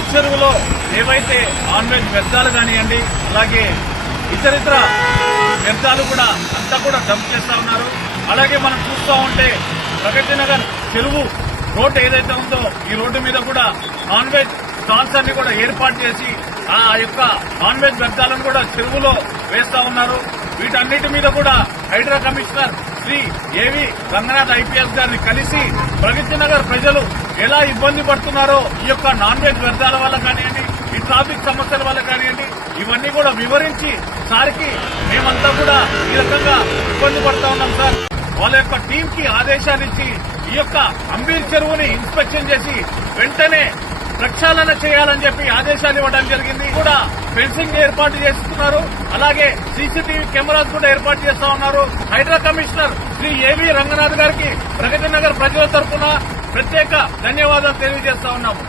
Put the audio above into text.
అంబీర్ చెరువులో ఏవైతే non veg వ్యర్థాలు కానివ్వండి, అలాగే ఇతరితర వ్యర్థాలు కూడా అంతా కూడా డంప్ చేస్తా ఉన్నారు. అలాగే మనం చూస్తూ ఉంటే ప్రగతి నగర్ చెరువు రోడ్డు ఏదైతే ఉందో ఈ రోడ్డు మీద కూడా నాన్ వెజ్ స్టాల్స్ అన్ని కూడా ఏర్పాటు చేసి ఆ యొక్క నాన్ వెజ్ వ్యర్థాలను కూడా చెరువులో వేస్తా ఉన్నారు. వీటన్నిటి మీద కూడా హైడ్రా కమిషనర్ శ్రీ ఏవి రంగనాథ్ ఐపీఎస్ గారిని కలిసి ప్రగతి నగర్ ప్రజలు ఎలా ఇబ్బంది పడుతున్నారో ఈ యొక్క నాన్ వెజ్ వ్యర్థాల వల్ల కానివ్వండి, ఈ ట్రాఫిక్ సమస్యల వల్ల కానివ్వండి, ఇవన్నీ కూడా వివరించి సార్కి మేమంతా కూడా ఈ రకంగా ఇబ్బంది పడతా ఉన్నాం సార్. వాళ్ళ యొక్క టీం కి ఆదేశాలు ఇచ్చి ఈ యొక్క అంబీర్ చెరువుని ఇన్స్పెక్షన్ చేసి వెంటనే ప్రక్షాళన చేయాలని చెప్పి ఆదేశాలు ఇవ్వడం జరిగింది. కూడా ఫెన్సింగ్ ఏర్పాటు చేస్తున్నారు. అలాగే సీసీటీవీ కెమెరాస్ కూడా ఏర్పాటు చేస్తా ఉన్నారు. హైడ్రా కమిషనర్ శ్రీ ఏవి రంగనాథ్ గారికి ప్రగతి నగర్ ప్రజల తరఫున ప్రత్యేక ధన్యవాదాలు తెలియజేస్తా ఉన్నాము.